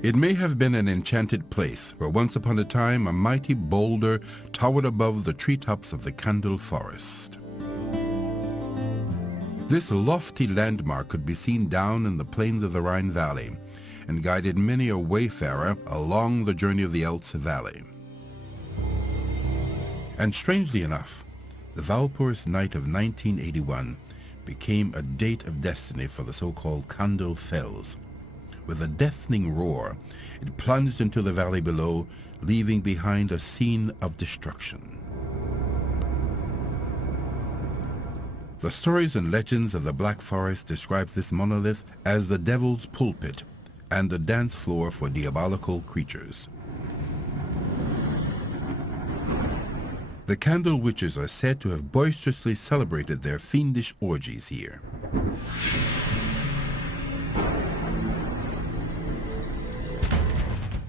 It may have been an enchanted place where once upon a time a mighty boulder towered above the treetops of the Kandel forest. This lofty landmark could be seen down in the plains of the Rhine Valley and guided many a wayfarer along the journey of the Elz Valley. And strangely enough, the Walpurgis night of 1981 became a date of destiny for the so-called Kandel Fells. With a deafening roar, it plunged into the valley below, leaving behind a scene of destruction. The stories and legends of the Black Forest describes this monolith as the devil's pulpit and a dance floor for diabolical creatures. The Kandel witches are said to have boisterously celebrated their fiendish orgies here.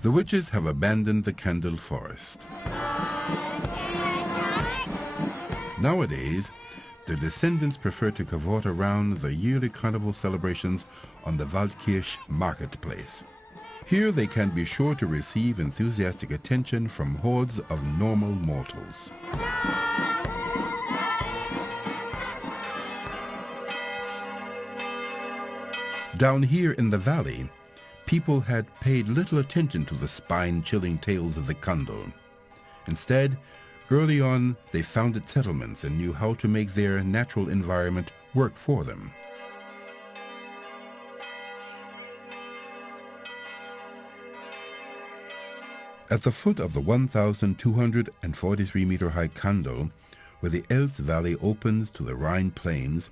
The witches have abandoned the Kandel forest. Nowadays, their descendants prefer to cavort around the yearly carnival celebrations on the Waldkirch marketplace. Here they can be sure to receive enthusiastic attention from hordes of normal mortals. Down here in the valley, people had paid little attention to the spine-chilling tales of the Kandel. Instead, early on, they founded settlements and knew how to make their natural environment work for them. At the foot of the 1,243-meter-high Kandel, where the Elz Valley opens to the Rhine Plains,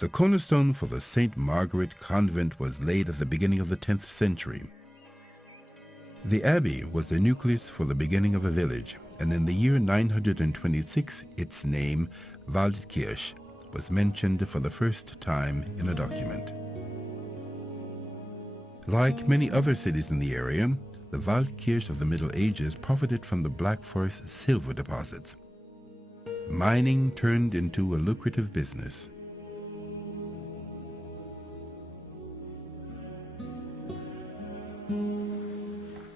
the cornerstone for the St. Margaret Convent was laid at the beginning of the 10th century. The abbey was the nucleus for the beginning of a village, and in the year 926, its name, Waldkirch, was mentioned for the first time in a document. Like many other cities in the area, the Waldkirch of the Middle Ages profited from the Black Forest silver deposits. Mining turned into a lucrative business.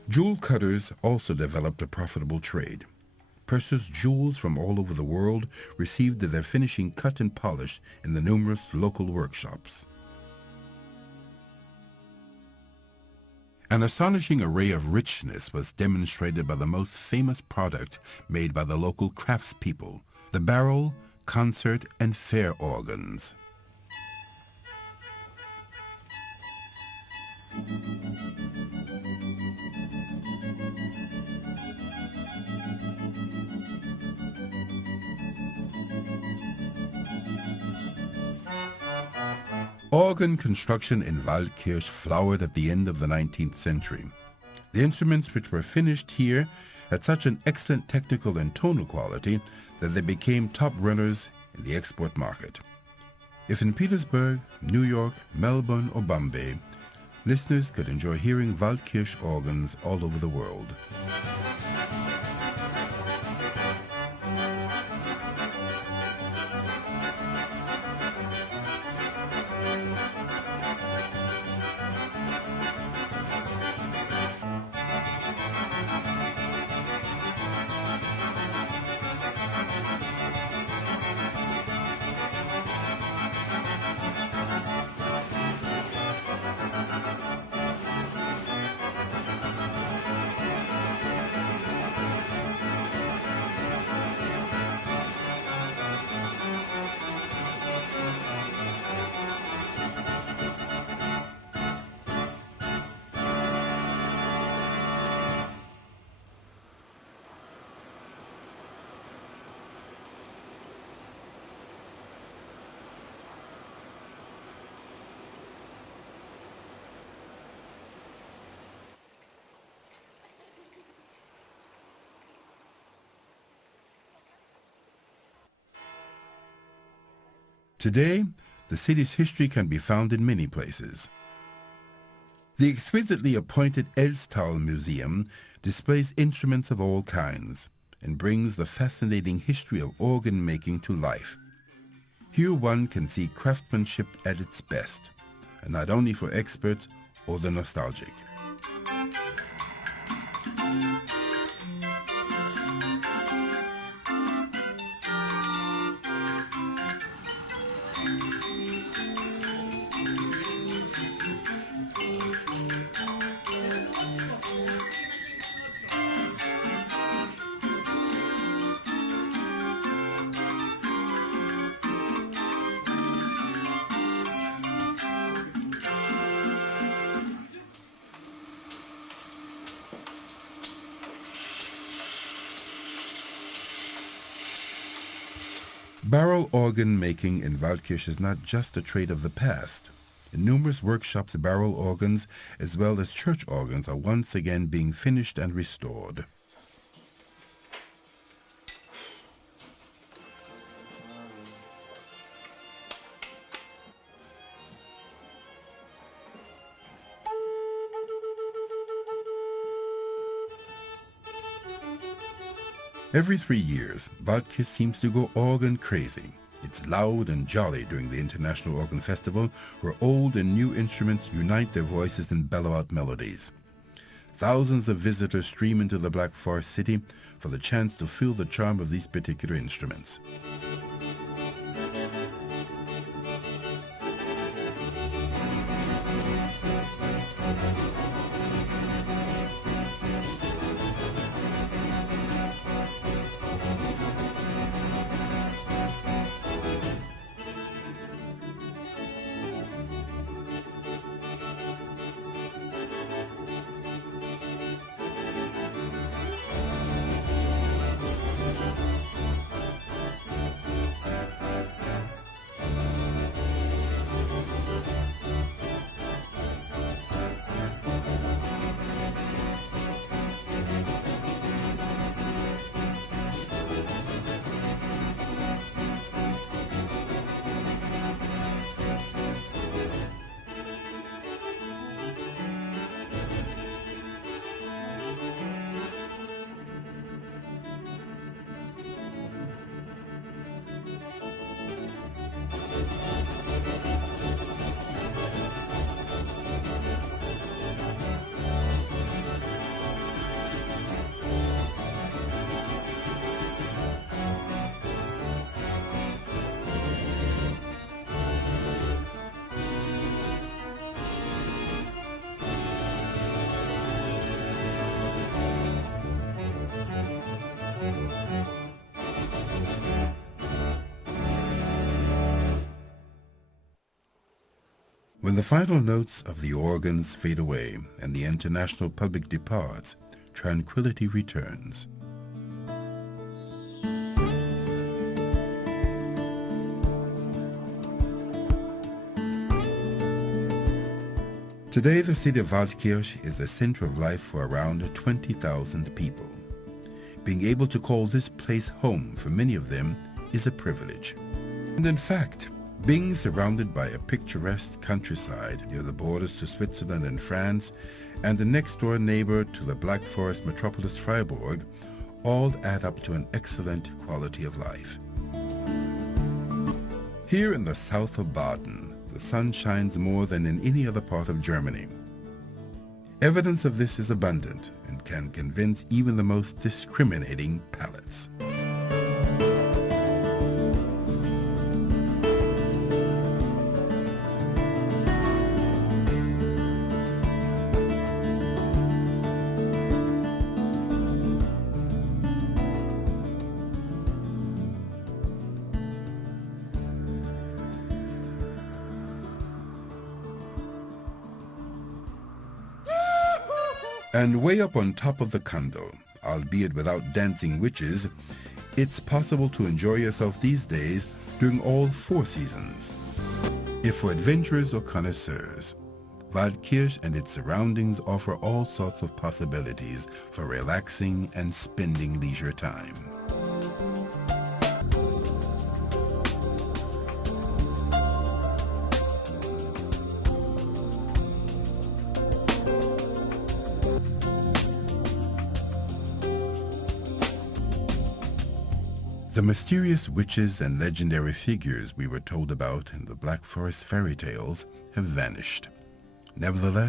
Jewel cutters also developed a profitable trade. Precious jewels from all over the world received their finishing cut and polished in the numerous local workshops. An astonishing array of richness was demonstrated by the most famous product made by the local craftspeople, the barrel, concert, and fair organs. Organ construction in Waldkirch flowered at the end of the 19th century. The instruments which were finished here had such an excellent technical and tonal quality that they became top runners in the export market. If in Petersburg, New York, Melbourne, or Bombay, listeners could enjoy hearing Waldkirch organs all over the world. Today, the city's history can be found in many places. The exquisitely appointed Elztal Museum displays instruments of all kinds and brings the fascinating history of organ making to life. Here one can see craftsmanship at its best, and not only for experts or the nostalgic. Barrel organ making in Waldkirch is not just a trade of the past. In numerous workshops, barrel organs as well as church organs are once again being finished and restored. Every 3 years, Waldkirch seems to go organ crazy. It's loud and jolly during the International Organ Festival, where old and new instruments unite their voices and bellow out melodies. Thousands of visitors stream into the Black Forest city for the chance to feel the charm of these particular instruments. When the final notes of the organs fade away and the international public departs, tranquility returns. Today, the city of Waldkirch is the center of life for around 20,000 people. Being able to call this place home for many of them is a privilege. And in fact, being surrounded by a picturesque countryside near the borders to Switzerland and France, and the next-door neighbor to the Black Forest metropolis Freiburg, all add up to an excellent quality of life. Here in the south of Baden, the sun shines more than in any other part of Germany. Evidence of this is abundant and can convince even the most discriminating palates. And way up on top of the condo, albeit without dancing witches, it's possible to enjoy yourself these days during all 4 seasons. If for adventurers or connoisseurs, Waldkirch and its surroundings offer all sorts of possibilities for relaxing and spending leisure time. The mysterious witches and legendary figures we were told about in the Black Forest fairy tales have vanished. Nevertheless,